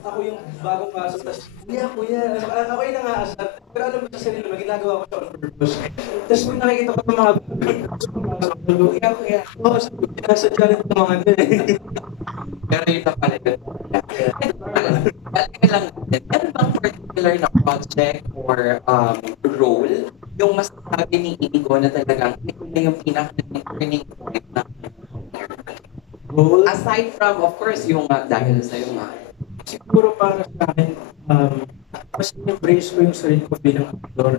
ako yung bagong kaso, tapos, kuya, ako yung nang-aasar. Pero alam mo sa sarili mo, ginagawa ko siya on purpose. Tapos kung nakikita ko ng mga kuya, oo, sinasadya nito mga ito eh. Pero yun na pala yun. Ito pala, balikan lang natin. Meron bang particular na project or role yung masasabi ni Inigo na talagang ito na yung pinaka-turning point na Role, aside from, of course, yung dahil sa'yo nga. siguro para sa akin, mas embrace ko yung sarili ko bilang actor.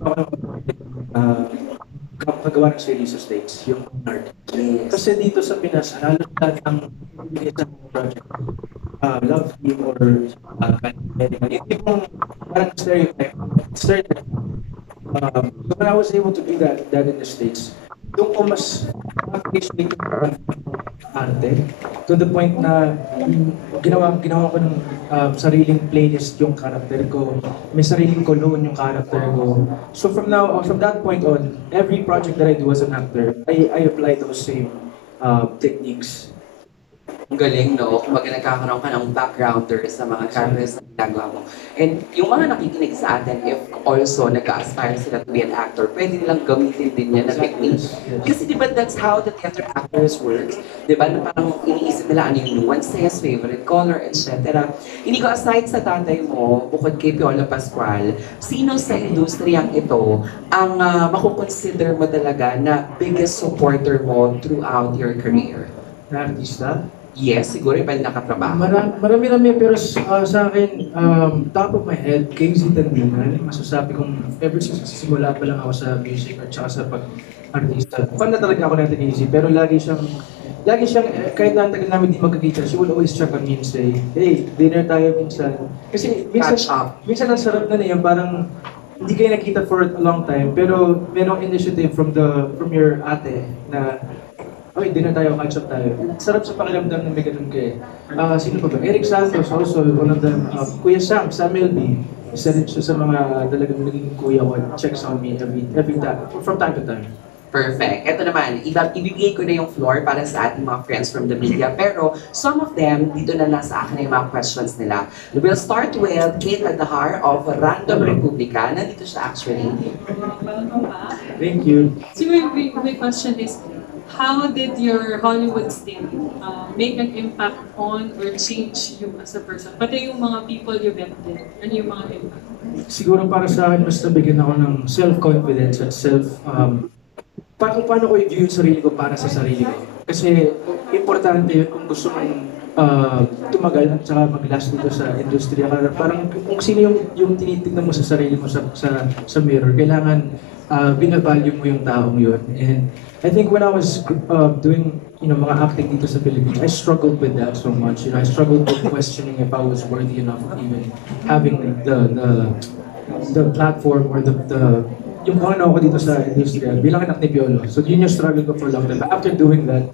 Ako uh, kapagawa ng series sa States, yung art. Yes. Kasi dito sa Pinas, halos lahat ng isang project, love team or yung tipong parang stereotype. So when I was able to do that in the States, doon ko mas appreciate yung arte to the point na ginawa ko ng sariling playlist yung character ko, may sariling cologne yung character ko. So from that point on, every project that I do as an actor, I apply those same techniques. Ang galing, no? Kumbaga nagkakaroon ka ng backgrounder sa mga characters na ginagawa mo. And yung mga nakikinig sa atin, if also nag-aspire sila to be an actor, pwede nilang gamitin din yan na technique. Kasi di ba that's how the theater actors works? Di ba? Na parang iniisip nila ano yung nuances, favorite color, etc. Hindi ko aside sa tatay mo, bukod kay Piolo Pascual, sino sa industriyang ito ang makukonsider mo talaga na biggest supporter mo throughout your career? Na artista. Yes, siguro iba yung nakatrabaho. Marami pero sa akin, top of my head, KZ Tandingan, masasabi kong ever since simula pa lang ako sa music at saka sa pag-artista. Fan na talaga ako natin KZ, pero lagi siyang, kahit na ang tagal namin di magkakita, she will always check on me and say, hey, dinner tayo minsan. Kasi Catch up. minsan ang sarap na niya, parang hindi kayo nakita for a long time, pero merong initiative from your ate na okay, dinner tayo, catch up tayo. Sarap sa pakiramdam na may ganun kayo. Sino pa ba? Eric Santos, also one of them. Kuya Sam Milby. Isa rin siya sa mga talagang naging kuya ko at checks on me every time, from time to time. Perfect. Ito naman, ibigay ko na yung floor para sa ating mga friends from the media. Pero some of them, dito na nasa akin na yung mga questions nila. We'll start with Kate Adahar of Random Republica. Nandito siya actually. Welcome back. Thank you. So my question is, how did your Hollywood stint make an impact on or change you as a person? Pati yung mga people you met din, ano yung mga impact? Siguro para sa akin, mas nabigyan ako ng self-confidence at paano ko i-view yung sarili ko para sa sarili ko. Kasi importante yun kung gusto mong tumagal at saka mag-last dito sa industriya. Parang kung sino yung tinitignan mo sa sarili mo sa mirror, kailangan binavalue mo yung taong yun. And I think when I was doing mga acting dito sa Philippines, I struggled with that so much. I struggled with questioning if I was worthy enough of even having the platform or yung kung ano ako dito sa industriya bilang anak ni Piolo. So yun yung struggle ko for a long time. But after doing that,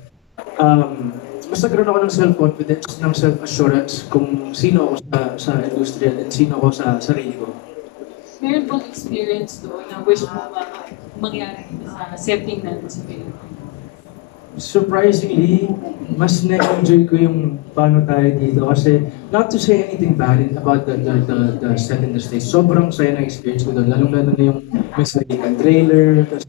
mas nagkaroon ako ng self-confidence, ng self-assurance kung sino ako sa industriya at sino ako sa sarili ko. Meron bang experience doon na wish mo mangyari sa setting natin sa Pilipinas? Surprisingly, mas na-enjoy ko yung paano tayo dito kasi not to say anything bad about the set in the States. Sobrang saya na experience ko doon. Lalong-lalo na yung may sariling trailer, tapos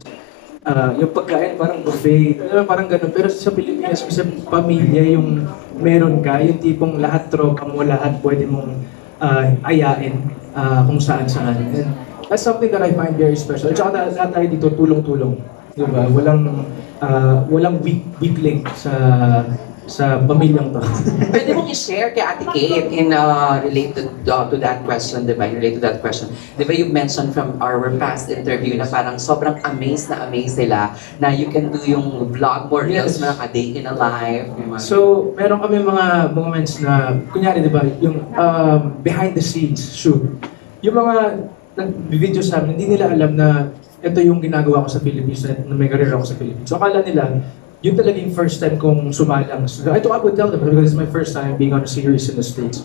yung pagkain parang buffet, parang ganun. Pero sa Pilipinas, sa pamilya yung meron ka, yung tipong lahat tropa mo, lahat pwede mong ayain kung saan-saan. And that's something that I find very special. At saka lahat tayo dito tulong-tulong. Diba? Walang weak link sa pamilyang to. Pwede mong i-share kay Ate Kate in related to that question, di ba? Related to that question. Di ba you mentioned from our past interview na parang sobrang amazed sila na you can do yung vlog or reels mo a day in a life. So, meron kami mga moments na, kunyari, di ba, yung behind the scenes shoot. Yung mga nag-video sa amin, hindi nila alam na ito yung ginagawa ko sa Philippines, na may career ako sa Philippines. So, akala nila, yun talaga yung first time kong sumalang. So, I would tell them, because it's my first time being on a series in the States.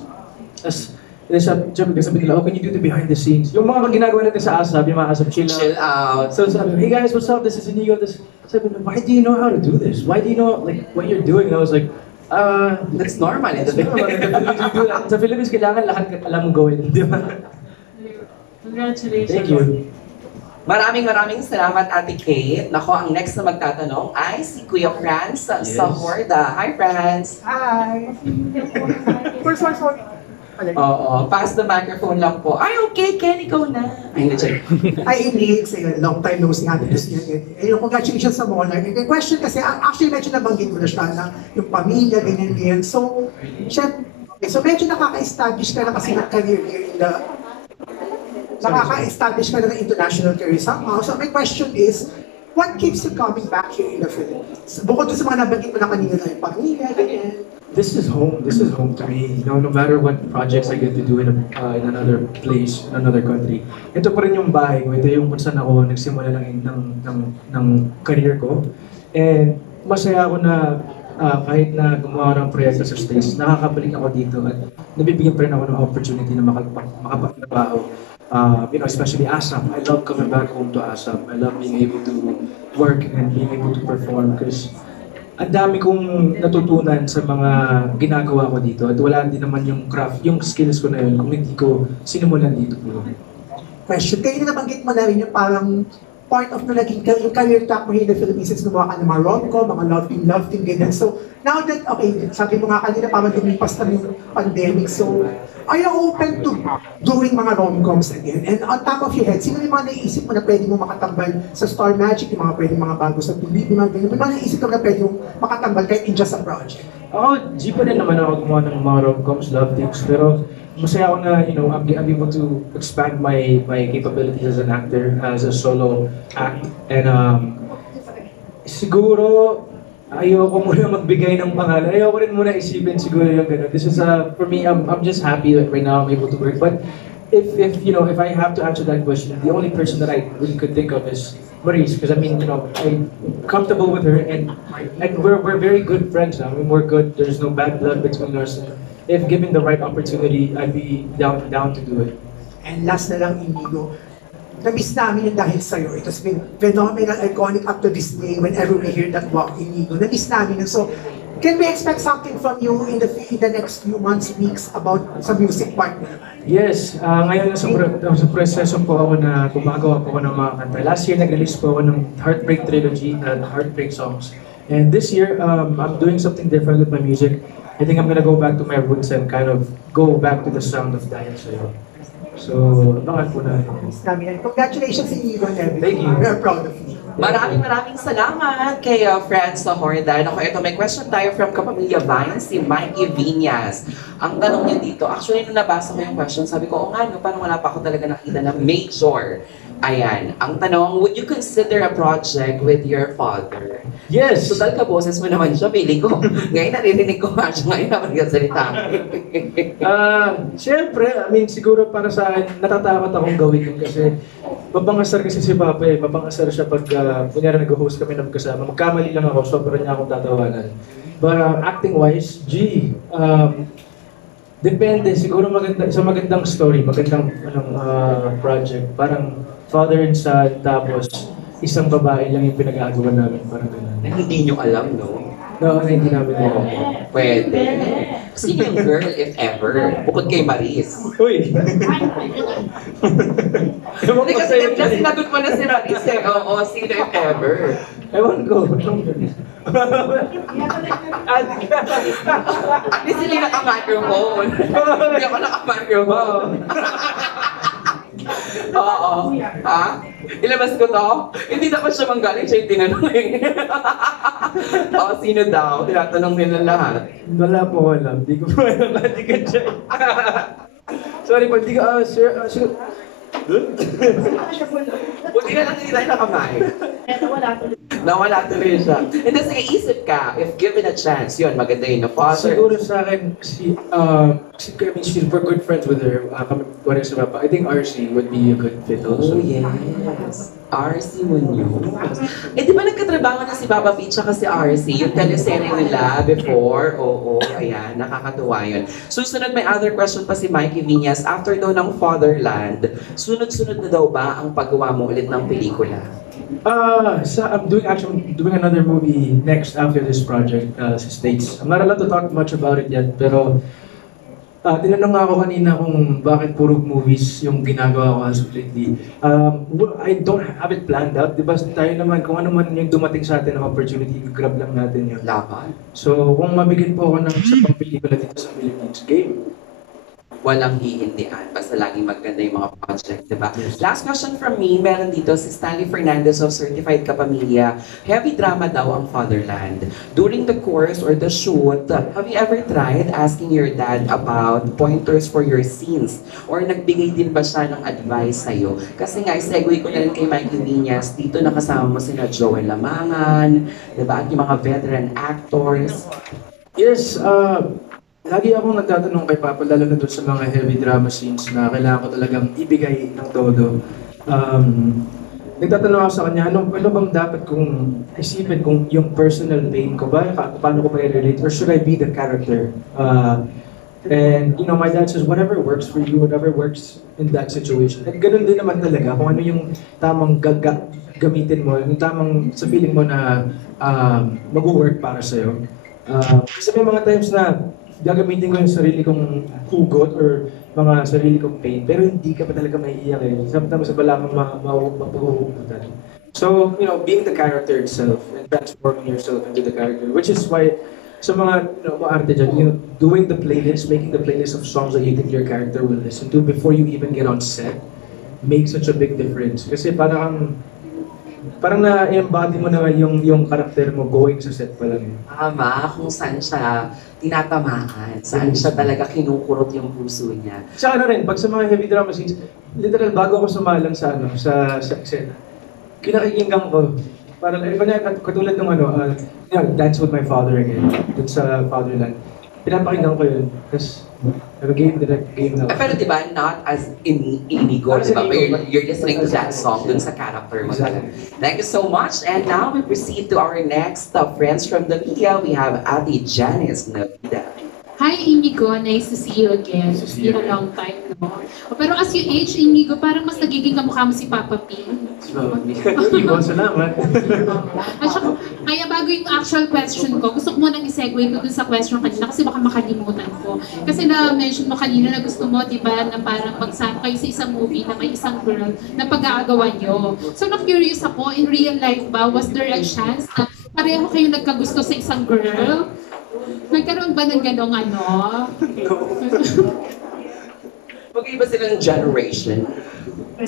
Tapos, sabi nila, oh, can you do the behind the scenes? Yung mga ginagawa natin sa ASAP, yung mga ASAP, Chill out. So sabi, hey guys, what's up? This is Inigo. Sabi, why do you know how to do this? Why do you know like what you're doing? And I was like, That's normal in the Sa Philippines, kailangan lahat alam mong gawin, di ba? Congratulations. Thank you. Maraming salamat, Ate Kate. Nako, ang next na magtatanong ay si Kuya Franz Yes. sa Horda. Hi, Franz! Hi! First one, sorry. Oo, pass the microphone lang po. Ay, okay, Ken, ikaw na. Ay, na-check. Hi, Inlig. Say, long time no see. Happy to see you again. Congratulations sa Monarch. The question kasi, actually medyo nabanggit ko na siya na yung pamilya, ganyan. So, so medyo nakaka-establish ka na kasi ng career here in the nakaka-establish ka na ng international career somehow. So my question is, what keeps you coming back here in the Philippines? Bukod sa mga nabanggit mo na kanina na yung pamilya, ganyan. This is home. This is home to me. You know, no matter what projects I get to do in another place, in another country. Ito pa rin yung bahay ko. Ito yung kung saan ako nagsimula ng career ko. And masaya ako na kahit na gumawa ng proyekto sa States, nakakabalik ako dito at nabibigyan pa rin ako ng opportunity na makapagtrabaho. Especially ASAP. I love coming back home to ASAP. I love being able to work and being able to perform because ang dami kong natutunan sa mga ginagawa ko dito at wala din naman yung craft, yung skills ko na yun kung hindi ko sinimulan dito po. Question. Kayo na nabanggit mo na rin yung parang part of na naging yung career track mo here in the Philippines is gumawa ka ng mga rom-com, mga love team, ganyan. So, now that, okay, sabi mo nga kanina, parang lumipas na yung pandemic. So, are you open to doing mga rom-coms again? And on top of your head, sino yung mga naiisip mo na pwede mo makatambal sa Star Magic, yung mga pwede mga bago sa TV, mga ganyan? May mga naiisip mo na pwede mo makatambal kahit in just a project? Ako, G pa rin naman ako gumawa ng mga rom-coms, love teams, pero masaya ako na, I'm able to expand my capabilities as an actor, as a solo act. And siguro, ayoko muna magbigay ng pangalan. Ayoko rin muna isipin siguro yung gano'n. This is, for me, I'm just happy that right now I'm able to work. But if I have to answer that question, the only person that I really could think of is Maurice, because I'm comfortable with her, and we're very good friends now. I mean, we're good. There's no bad blood between us. If given the right opportunity, I'd be down to do it. And last na lang, Inigo, na-miss namin yung dahil sa'yo. It has been phenomenal, iconic up to this day whenever we hear that walk, Inigo. Na-miss namin. So, can we expect something from you in the next few months, weeks about sa music part mo naman? Yes, ngayon sa proseso po ako na gumagawa po ako ng mga kanta. Last year, nag-release po ako ng Heartbreak Trilogy, Heartbreak songs. And this year, I'm doing something different with my music. I think I'm gonna go back to my roots and kind of go back to the sound of Dahil Sa'yo. So, abangan po na. Na-miss namin yan. Congratulations, Inigo, and everything. Thank you. We're proud of you. Maraming salamat kay Franz sa Horda. Ako, ito may question tayo from Kapamilya Vine, si Mikey Viñas. Ang tanong niya dito, actually nung nabasa ko yung question, sabi ko, nga no, parang wala pa ako talaga nakita na major. Ayan, ang tanong, would you consider a project with your father? Yes! Total ka boses mo naman siya, feeling ko. Ngayon naririnig ko nga siya ngayon naman nagsasalita. Siyempre, siguro para sa akin, natatakot akong gawin yun kasi mapangasar kasi si Papa eh. Mapangasar siya pag, kunyari nag-host kami na magkasama. Magkamali lang ako, sobrang niya akong tatawanan. But acting-wise, depende. Siguro sa magandang story, magandang project. Parang father and son, tapos isang babae lang yung pinag-aagawan namin. Parang gano'n. Na hindi nyo alam, no? No, hindi namin alam. Pwede. Sino yung girl, if ever? Bukod kay Maris. Uy! Ewan Hindi ko kasi sa'yo. sinagot mo na si Maris eh. Oo, sino if ever? Ewan ko. At least hindi naka-microphone. Hindi ako naka-microphone. Oo. Ha? Ilabas ko to? Hindi dapat siya manggaling, siya yung tinanong eh. Oo, sino daw? Tinatanong nila lahat. Wala po alam. Di ko po alam. Hindi ka siya. Sorry po, hindi ka, sir, Buti na lang hindi tayo nakamay. Nawala tuloy siya. And then sige, isip ka, if given a chance, yun, maganda yun. No? Father, siguro sa akin, she's we're good friends with her. Kami sa Papa. I think RC would be a good fit also. oh yes. RC Munoz. Eh, di ba nagkatrabaho na si Papa P tsaka si RC? Yung teleserye nila before? Oo, ayan, nakakatuwa yun. Susunod, may other question pa si Mikey Viñas. After daw ng Fatherland, sunod-sunod na daw ba ang paggawa mo ulit ng pelikula? I'm doing another movie next after this project sa States. I'm not allowed to talk much about it yet, pero tinanong nga ako kanina kung bakit puro movies yung ginagawa ko as of lately. I don't have it planned out. Di ba tayo naman, kung ano man yung dumating sa atin ng opportunity, grab lang natin yun. Laban. So kung mabigyan po ako ng isa pang pelikula dito sa Philippines, game. Walang hihindian. Basta laging maganda yung mga project, di ba? Yes. Last question from me, meron dito si Stanley Fernandez of Certified Kapamilya. Heavy drama daw ang Fatherland. During the course or the shoot, have you ever tried asking your dad about pointers for your scenes? Or nagbigay din ba siya ng advice sa'yo? Kasi nga, segue ko na rin kay Mikey Viñas, dito nakasama mo sina Joel Lamangan, di ba? At yung mga veteran actors. Yes, lagi akong nagtatanong kay Papa, lalo na doon sa mga heavy drama scenes na kailangan ko talagang ibigay ng todo. Nagtatanong ako sa kanya, ano bang dapat kong isipin kung yung personal pain ko ba? Paano ko ba i-relate? Or should I be the character? And you know, my dad says, whatever works for you, whatever works in that situation. At ganun din naman talaga, kung ano yung tamang gamitin mo, yung tamang sa feeling mo na mag-work para sa'yo. Kasi may mga times na gagamitin ko yung sarili kong hugot or mga sarili kong pain, pero hindi ka pa talaga maiiyak eh. Sometimes wala kang mapaghuhugutan. So, you know, being the character itself and transforming yourself into the character, which is why sa mga maarte dyan, you know, doing the playlist, making the playlist of songs that you think your character will listen to before you even get on set makes such a big difference. Kasi parang na-embody mo na yung karakter mo going sa set pa lang. Tama, kung saan siya tinatamaan, saan siya talaga kinukurot yung puso niya. Sa ano rin, pag sa mga heavy drama scenes, literal, bago ako sumalang sa eksena, kinakikinggan ko. Para katulad ng Dance with My Father again, dun sa Fatherland. Pinapakinggan ko yun, kasi game na. Pero di ba, not as in Inigo, di ba? Inigo, But you're listening to that song dun sa character mo. Exactly. Thank you so much. And now we proceed to our next friends from the media. We have Ate Janice Navida. Hi, Inigo. Nice to see you again. Nice to It's see you been a again. long time, no? Pero as you age, Inigo, parang mas nagiging kamukha mo si Papa P. So, Iwan, salamat. At saka, kaya bago yung actual question ko, gusto ko munang i-segue ko dun sa question kanina kasi baka makalimutan ko. Kasi na-mention mo kanina na gusto mo, di ba, na parang magsama kayo sa isang movie na may isang girl na pag-aagawan nyo. So, na-curious ako, in real life ba, was there a chance na pareho kayo nagkagusto sa isang girl? Nagkaroon ba ng ganong ano? Magkaiba sila ng generation.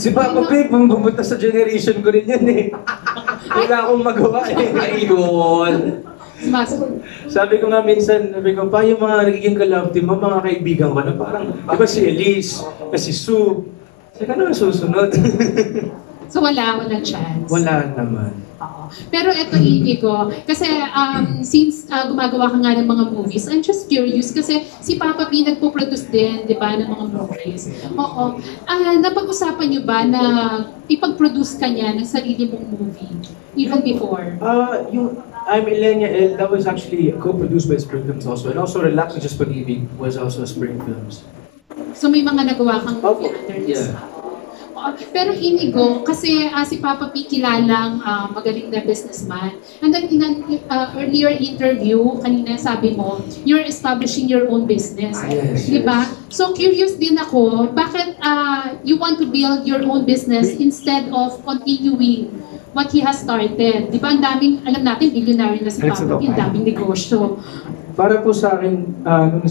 Si Papa Pig, pumunta sa generation ko rin yan eh. Wala akong magawa eh. Ayun. Mas, Sabi ko nga minsan, sabi ko, pa yung mga nagiging ka-love team mo, mga kaibigan ko na parang, di ba si Elise, si Sue, saka naman susunod. so walang chance. Wala naman. Oo. Pero eto Inigo, kasi since gumagawa ka nga ng mga movies, I'm just curious kasi si Papa P nagpo-produce din, di ba, ng mga movies. Oo. Napag-usapan niyo ba na ipag-produce ka niya ng sarili mong movie? Even before? Yung I'm Ilenia El, that was actually co-produced by Spring Films also. And also Relax and Just Pag-ibig was also Spring Films. So may mga nagawa kang movie Opo, under this? yeah. Pero Inigo, kasi si Papa P kilalang magaling na businessman. And then in an earlier interview, kanina sabi mo, you're establishing your own business. Yes, Di ba? yes. So curious din ako, bakit you want to build your own business instead of continuing what he has started? Di ba ang daming, alam natin, billionaire na si Papa P, ang daming negosyo. Para po sa akin, nung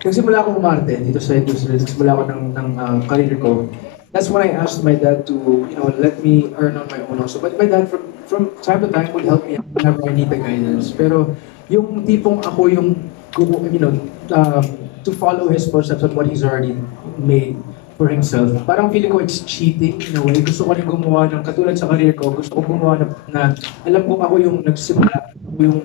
nagsimula akong umarte dito sa industry, nagsimula ako ng career ko, that's when I asked my dad to, you know, let me earn on my own also. But my dad from time to time would help me whenever I need the guidance. Pero yung tipong ako yung, you know, to follow his footsteps on what he's already made for himself. Parang feeling ko it's cheating in a way. Gusto ko rin gumawa ng, katulad sa career ko, gusto ko gumawa na alam ko ako yung nagsimula, yung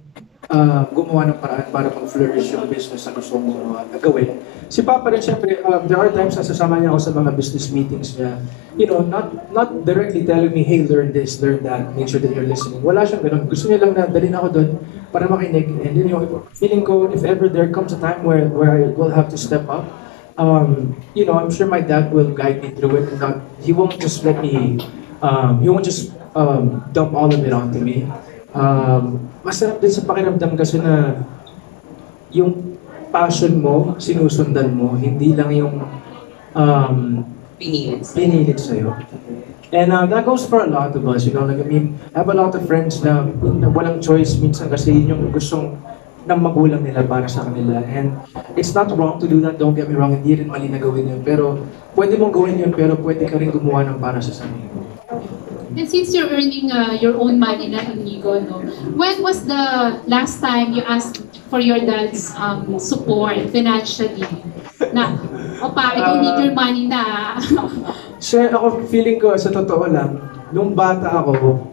gumawa ng paraan para mag-flourish yung business na gusto kong gawin. Si Papa rin, syempre, there are times na sasama niya ako sa mga business meetings niya. You know, not directly telling me, hey, learn this, learn that, make sure that you're listening. Wala siyang ganun. Gusto niya lang na dalhin ako doon para makinig. And then yung feeling ko, if ever there comes a time where I will have to step up, you know, I'm sure my dad will guide me through it. And he won't just let me he won't just dump all of it onto me. Masarap din sa pakiramdam kasi na yung passion mo, sinusundan mo, hindi lang yung pinilit sa'yo. And that goes for a lot of us, you know, like I mean, I have a lot of friends na walang choice minsan kasi yun yung gustong ng magulang nila para sa kanila. And it's not wrong to do that, don't get me wrong, hindi rin mali na gawin yun. Pero pwede mong gawin yun, pero pwede ka rin gumawa ng para sa sarili mo. And since you're earning your own money na, Inigo, no, when was the last time you asked for your dad's support financially? Na, opa, I don't need your money na. So ako, feeling ko, sa totoo lang, nung bata ako,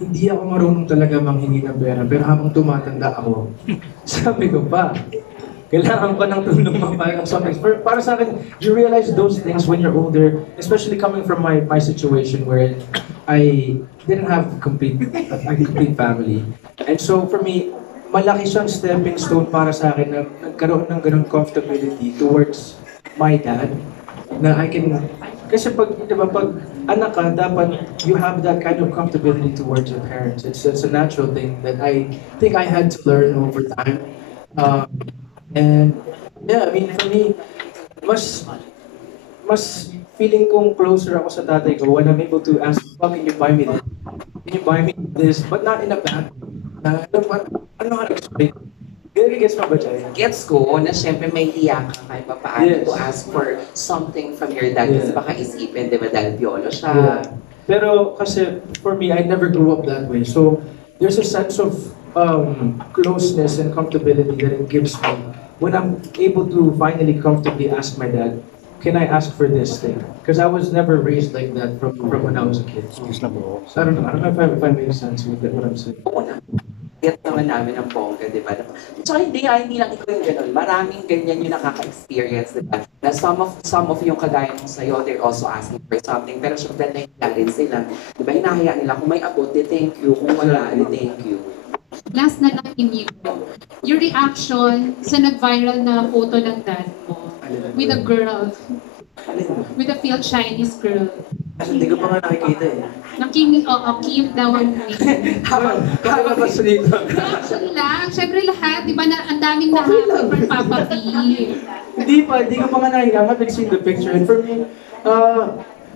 hindi ako marunong talaga manghingi ng pera. Pero habang tumatanda ako, sabi ko pa, kailangan ko ng tulong mo para something. Para sa akin, you realize those things when you're older, especially coming from my situation where I didn't have a complete family. And so for me, malaki siyang stepping stone para sa akin na nagkaroon ng ganun comfortability towards my dad. Na I can, kasi diba, pag anak ka, dapat you have that kind of comfortability towards your parents. It's a natural thing that I think I had to learn over time. And yeah, I mean, for me, mas feeling kong closer ako sa tatay ko when I'm able to ask, can you buy me this? Can you buy me this? But not in a bad way. Ano nga explain? Gets mo ba dyan? Gets ko na syempre may hiya ka kahit pa paano Yes. to ask for something from your dad kasi Yeah. baka isipin, di ba, dahil piolo siya. Yeah. Pero kasi for me, I never grew up that way. So there's a sense of closeness and comfortability that it gives me when I'm able to finally comfortably ask my dad, can I ask for this thing? Because I was never raised like that from when I was a kid. So I don't know if I make sense with what I'm saying. Oo na. Get naman namin ang bongga, di ba? Tsaka hindi lang ikaw yung gano'n. Maraming ganyan yung nakaka-experience, di ba? Na some of yung kagaya mo sa'yo, they're also asking for something. Pero syempre nahiya rin sila. Di ba? Hinahaya nila. Kung may abot, di thank you. Kung wala, di thank you. Last na lang, Inigo. Your reaction sa nag-viral na photo ng dad mo with a girl, with a feel Chinese girl. Kasi hindi ko pa nga nakikita eh. Kim daw ang Kalabas dito. Reaction lang. Siyempre lahat, di ba, na ang daming nahappy for Papa P. Hindi ko pa nga nakikita. I haven't seen the picture. And for me,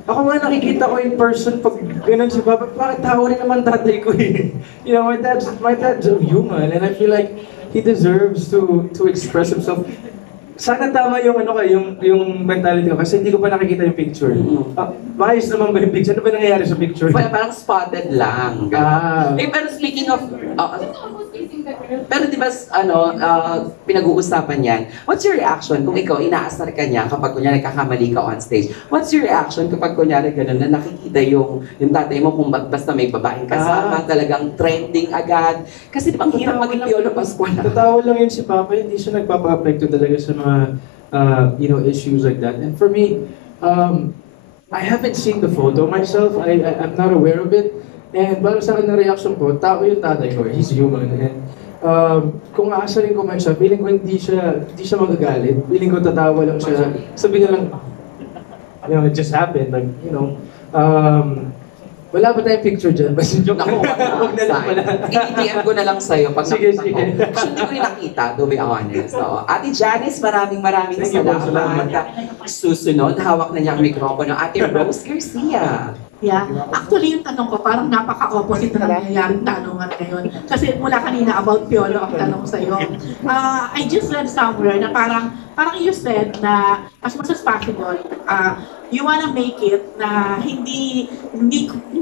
ako nga nakikita ko in person pag ganun si Papa, bakit tawa rin naman tatay ko eh. You know, my dad's a human and I feel like he deserves to express himself. Sana tama yung yung mentality ko kasi hindi ko pa nakikita yung picture. Maayos naman ba yung picture? Ano ba nangyayari sa picture? Parang spotted lang. Pero speaking of, pero di ba, pinag-uusapan yan, what's your reaction kung ikaw inaasar ka niya kapag kunyari nagkakamali ka on stage? What's your reaction kapag kunyari gano'n na nakikita yung tatay mo kung basta may babaeng kasama, talagang trending agad? Kasi di ba ang hirap maging Piolo Pascual? Tatawa lang yun si Papa, hindi siya nagpapa-apekto talaga sa mga issues like that. And for me, I haven't seen the photo myself. I'm not aware of it. And para sa akin na reaction ko, tao yung tatay ko. He's human. And kung aasarin ko man siya, feeling ko hindi siya magagalit. Feeling ko tatawa lang siya. Sabi na lang, it just happened. Like, wala ba tayong picture dyan? Basta joke Naku, Huwag na lang pala. I-DM ko na lang sa'yo pag Sige, nakita sige. ko. Actually, hindi ko rin nakita, to be honest. So, Ate Janice, maraming Thank you po, salamat. Susunod, hawak na niya ang mikropono. Ate Rose Garcia. Yeah. Actually, yung tanong ko, parang napaka-opposite na nangyayaring tanongan ngayon. Kasi mula kanina about Piolo ang tanong sa'yo. I just read somewhere na parang you said na as much as possible, you wanna make it na hindi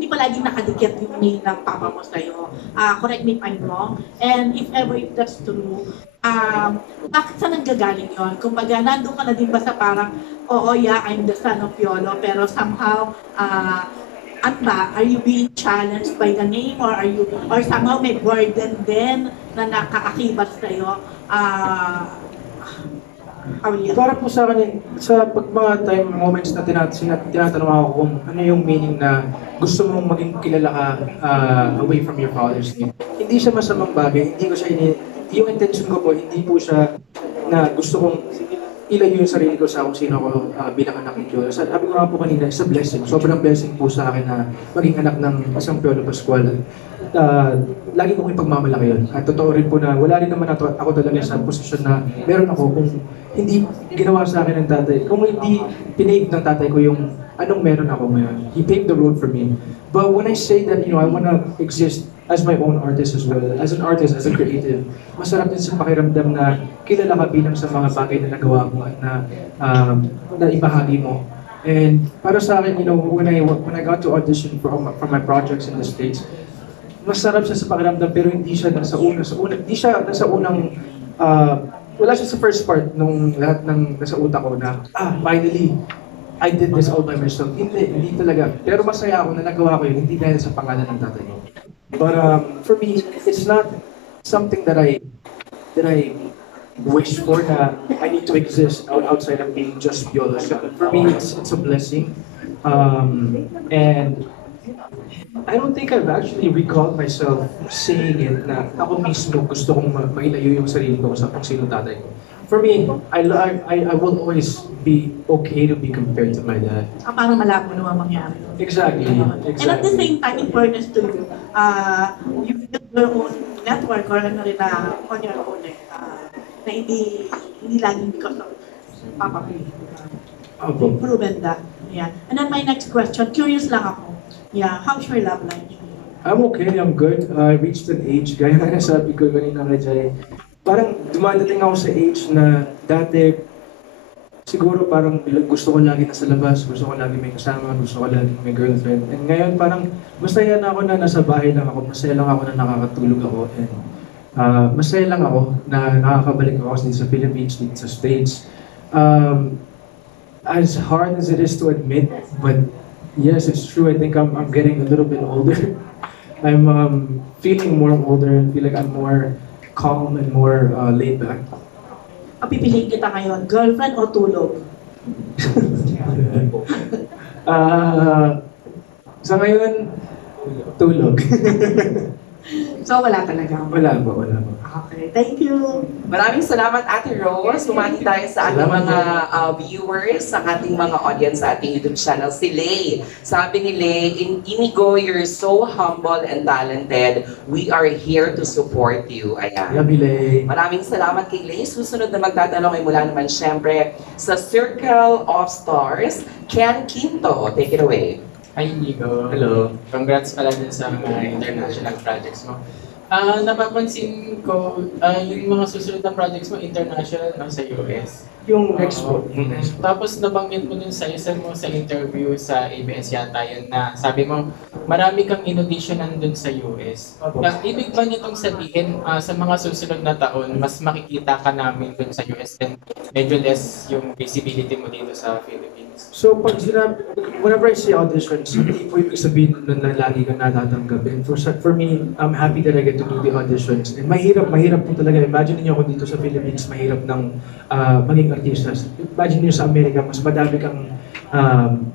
palaging nakadikit yung name ng papa mo sa'yo. Correct me if I'm wrong. And if ever if that's true, bakit saan nanggagaling yun? Kumbaga, nandun ka na din ba sa parang, oo, yeah, I'm the son of Piolo, pero somehow, are you being challenged by the name or somehow may burden din na nakaakibat sa'yo? Para po sa akin, sa mga time moments na tinatanong ako kung ano yung meaning na gusto mong maging kilala ka away from your father's name. Hindi siya masamang bagay, yung intention ko po, hindi po siya na gusto kong ilayo yung sarili ko sa kung sino ako bilang anak ni Diyos. Sabi ko nga po kanina, it's a blessing. Sobrang blessing po sa akin na maging anak ng isang Piolo Pascual. Lagi kong ipagmamalaki yun. At totoo rin po na wala rin naman ako talaga sa posisyon na meron ako kung hindi ginawa sa akin ng tatay. Kung hindi pinave ng tatay ko yung anong meron ako ngayon. He paved the road for me. But when I say that, I want to exist as my own artist as well, as an artist, as a creative, masarap din sa pakiramdam na kilala ka bilang sa mga bagay na nagawa mo at na ibahagi mo. And para sa akin, when I got to audition for my projects in the States, masarap siya sa pakiramdam pero hindi siya hindi siya nasa unang wala siya sa first part nung lahat ng nasa utak ko na finally I did this all by myself. Hindi talaga. Pero masaya ako na nagawa ko yun, hindi dahil sa pangalan ng tatay ko. But for me, it's not something that I wish for na I need to exist outside of being just Piolo. So for me, it's a blessing. And I don't think I've actually recalled myself saying it na ako mismo gusto kong mailayo yung sarili ko sa kung sino tatay ko. For me, I will always be okay to be compared to my dad. Parang malabo naman mangyari. Exactly. And at the same time, in fairness to you, you built your own network or ano rin na on your own na hindi laging because of Papa P. Opo. Proven that. Yeah. And then my next question, curious lang ako. Yeah, how's your love life? I'm okay, I'm good. I reached an age, gaya na sabi ko kanina kay Jai, parang dumadating ako sa age na dati, siguro parang gusto ko lagi nasa labas, gusto ko lagi may kasama, gusto ko lagi may girlfriend. And ngayon parang masaya na ako na nasa bahay lang ako, masaya lang ako na nakakatulog ako. And masaya lang ako na nakakabalik ako dito sa Philippines, dito sa States. As hard as it is to admit, but yes, it's true. I think I'm getting a little bit older. I'm feeling more older and feel like I'm more calm and more laid back. Pipiliin kita ngayon, girlfriend o tulog? Sa ngayon, tulog. So wala talaga. Wala po. Okay, thank you. Maraming salamat, Ate Rose. Bumati tayo sa ating mga viewers, sa ating mga audience sa ating YouTube channel. Si Lay. Sabi ni Lay, Inigo, you're so humble and talented. We are here to support you. Ayan. Yabilay. Maraming salamat kay Lay. Susunod na magtatanong ay mula naman syempre sa Circle of Stars, Ken Quinto. Take it away. Hi, Inigo. Hello. Congrats pala din sa mga international projects mo. Napapansin ko, yung mga susunod na projects mo, international, sa US. Yung next po. Tapos nabanggit mo dun sa isa mo sa interview sa ABS yata yun na sabi mo, marami kang in-auditionan dun sa US. Ibig ba nitong sabihin, sa mga susunod na taon, mas makikita ka namin dun sa US and medyo less yung visibility mo dito sa Philippines? So, whenever I say auditions, hindi po ibig sabihin na lagi kang natatanggap. And for me, I'm happy that I get to do the auditions. And mahirap po talaga. Imagine niyo ako dito sa Philippines, mahirap ng maging artista. Imagine niyo sa Amerika, mas madami kang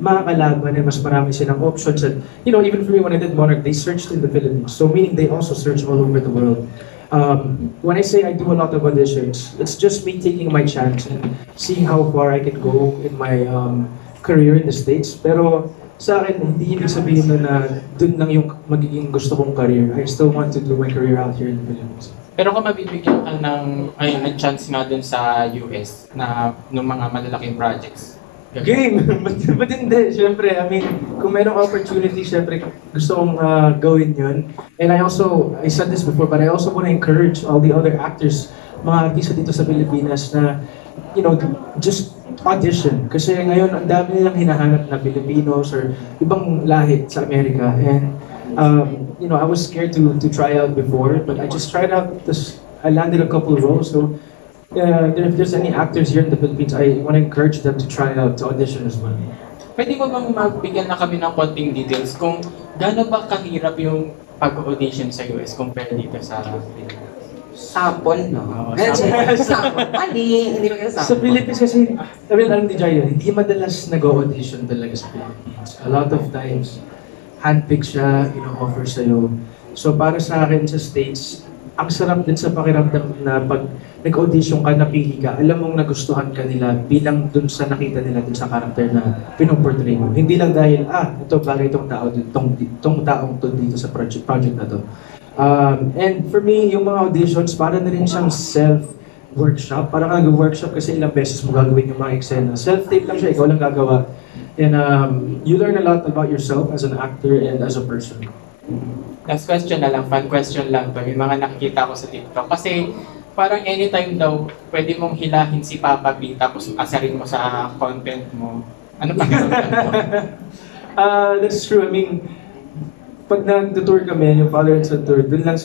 makakalaban and mas marami silang options. And, even for me, when I did Monarch, they searched in the Philippines. So, meaning they also search all over the world. When I say I do a lot of auditions, it's just me taking my chance and seeing how far I can go in my career in the States. Pero sa akin, hindi ibig sabihin na dun lang yung magiging gusto kong career. I still want to do my career out here in the Philippines. Pero kung mabibigyan ka ng chance nga dun sa US na ng mga malalaking projects, Game! But hindi, syempre, I mean, kung mayroong opportunity, syempre, gusto kong gawin yun. And I said this before, but I also want to encourage all the other actors, mga artista dito sa Pilipinas na, just audition. Kasi ngayon, ang dami nilang hinahanap na Filipinos or ibang lahi sa Amerika. And, I was scared to try out before, but I just tried out, I landed a couple roles, so if there's any actors here in the Philippines, I want to encourage them to try out, to audition as well. pwede mo bang magbigyan na kami ng konting details kung gaano ba kahirap yung pag-audition sa US compare dito sa Philippines? Sample, no? Oo, Sample. Mali, hindi mo Sa sample. Philippines kasi, alam ni Jaya, hindi madalas nag-audition talaga sa Philippines. A lot of times, handpick siya, offer sa'yo. So para sa akin sa States, ang sarap din sa pakiramdam na pag nag-audition ka, napili ka, alam mong nagustuhan ka nila bilang dun sa nakita nila dun sa karakter na pinoportray mo. Hindi lang dahil, ito bagay itong tao, itong taong to dito sa project na to. And for me, yung mga auditions, para na rin siyang self-workshop. Para ka nag-workshop kasi ilang beses mo gagawin yung mga eksena. Self-tape lang siya, ikaw lang gagawa. And you learn a lot about yourself as an actor and as a person. Last question na lang, fun question lang to. May mga nakikita ko sa TikTok. Kasi parang anytime daw, pwede mong hilahin si Papa B tapos asarin mo sa content mo. Ano pa That's true. I mean, pag nag-tour kami, yung Father and Son tour, dun lang,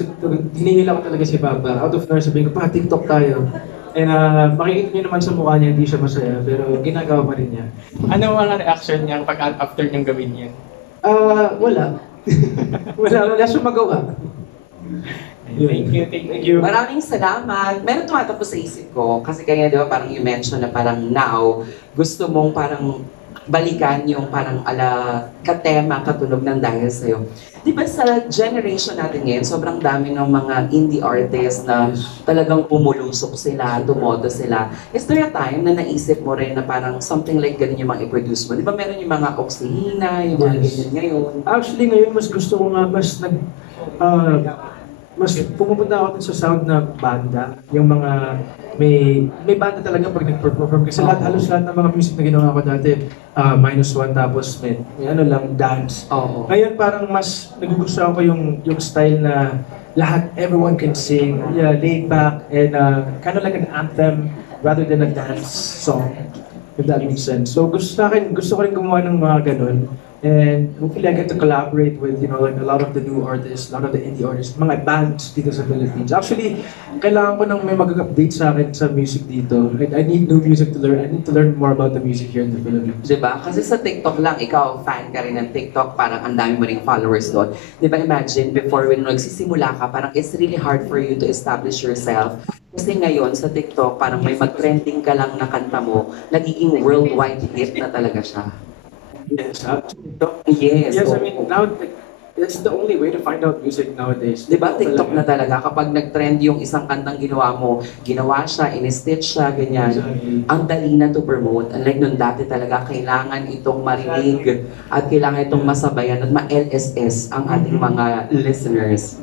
hinihila ko talaga si Papa. Out of nowhere, sabihin ko, TikTok tayo. And makikita niyo naman sa mukha niya, hindi siya masaya, pero ginagawa pa rin niya. Ano ang reaction niya pag after niyang gawin yan? Wala. wala siya magawa. Thank you. Maraming salamat. Meron tumatapos sa isip ko, kasi kaya di ba parang you mentioned na parang now, gusto mong parang balikan yung parang katema, katunog ng dahil sa'yo. Di ba sa generation natin ngayon, sobrang dami ng mga indie artists na talagang pumulusok sila, tumodo sila. Is there a time na naisip mo rin na parang something like ganun yung mga i-produce mo? Di ba meron yung mga Oxyhina, yung mga ganyan ngayon? Actually, ngayon mas gusto ko nga, mas pumupunta ako dun sa sound na banda. Yung mga may banda talaga pag nag-perform kasi halos lahat ng mga music na ginawa ko dati -1 tapos may ano lang dance. Ngayon parang mas nagugustuhan ko yung style na lahat everyone can sing, laid back and kind of like an anthem rather than a dance song. If that makes sense. So gusto ko rin gumawa ng mga ganun. And hopefully I get to collaborate with, like a lot of the new artists, a lot of the indie artists, mga bands dito sa Philippines. Actually, kailangan ko nang may mag-update sa akin sa music dito. I need new music to learn. I need to learn more about the music here in the Philippines. Diba? Kasi sa TikTok lang, ikaw, fan ka rin ng TikTok, parang ang dami mo ring followers doon. Diba, imagine, before when nagsisimula ka, parang it's really hard for you to establish yourself. Kasi ngayon, sa TikTok, parang may mag-trending ka lang na kanta mo, nagiging worldwide hit na talaga siya. Yes, Yes, I mean, now, that's the only way to find out music nowadays. Di ba, TikTok na talaga, kapag nag-trend yung isang kantang ginawa mo, ginawa siya, in-stitch siya, ganyan. Exactly. Ang dali na to promote. Unlike nung dati talaga, kailangan itong marinig at kailangan itong masabayan at ma-LSS ang ating mga listeners.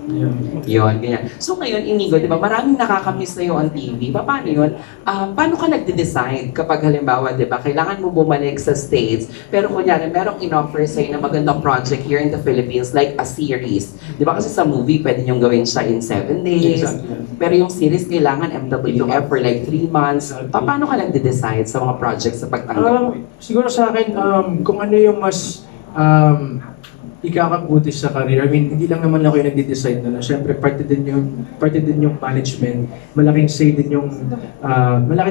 Yun, ganyan. So ngayon, Inigo, di ba, maraming nakakamiss na on TV. Paano yun? Paano ka nagde-decide kapag halimbawa, di ba, kailangan mo bumalik sa States, pero kunyari, merong in-offer sa'yo na magandang project here in the Philippines, like a series. Di ba kasi sa movie, pwede niyong gawin siya in 7 days. Exactly. Pero yung series, kailangan MWF for like 3 months. Paano ka nagde-decide sa mga projects sa pagtanggap? Siguro sa akin, kung ano yung mas ikakabuti sa career. I mean, hindi lang naman ako yung nagde-decide na. Siyempre, parte din yung management. Malaki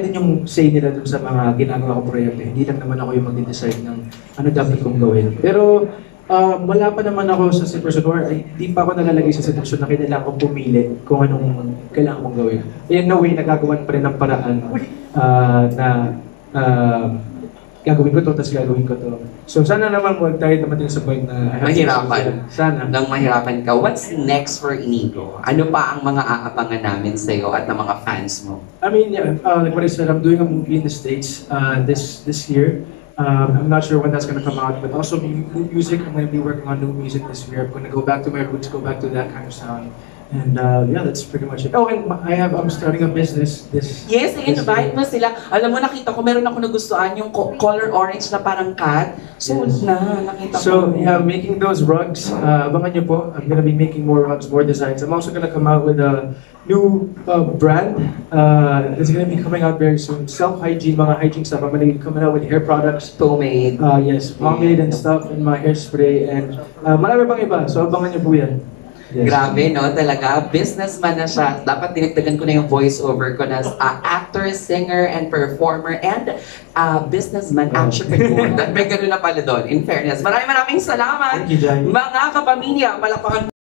din yung say nila dun sa mga ginagawa ko proyekto. Hindi lang naman ako yung magde-decide ng ano dapat kong gawin. Pero wala pa naman ako sa sitwasyon or di pa ako nalalagay sa sitwasyon na kailangan kong pumili kung anong kailangan kong gawin. In a way, nagagawan pa rin ng paraan na gagawin ko to, tapos gagawin ko to. So sana naman huwag tayo dumating sa point na mahirapan. Sana. Nang mahirapan ka. What's next for Inigo? Ano pa ang mga aabangan namin sa'yo at ng mga fans mo? I mean, like what I said, I'm doing a movie in the States this year. I'm not sure when that's going to come out, but also new music. I'm going to be working on new music this year. I'm going to go back to my roots, go back to that kind of sound. And yeah, that's pretty much it. Oh, and I'm starting a business this. Yes, invite mo sila. Alam mo, nakita ko, meron ako nagustuhan yung color orange na parang cat. So, nakita ko. So, yeah, making those rugs. Abangan nyo po. I'm gonna be making more rugs, more designs. I'm also gonna come out with a new brand. It's gonna be coming out very soon. Self-hygiene, mga hygiene stuff. I'm gonna be coming out with hair products. Pomade. Yes, pomade and stuff, and my hairspray, and marami pang iba. So, abangan nyo po yan. Yes. Grabe, no? Talaga, businessman na siya. Dapat tinagdagan ko na yung voiceover ko na actor, singer, and performer, and businessman, entrepreneur. May ganun na pala doon, in fairness. Maraming salamat, Thank you, Jai. mga kapamilya. Palakpakan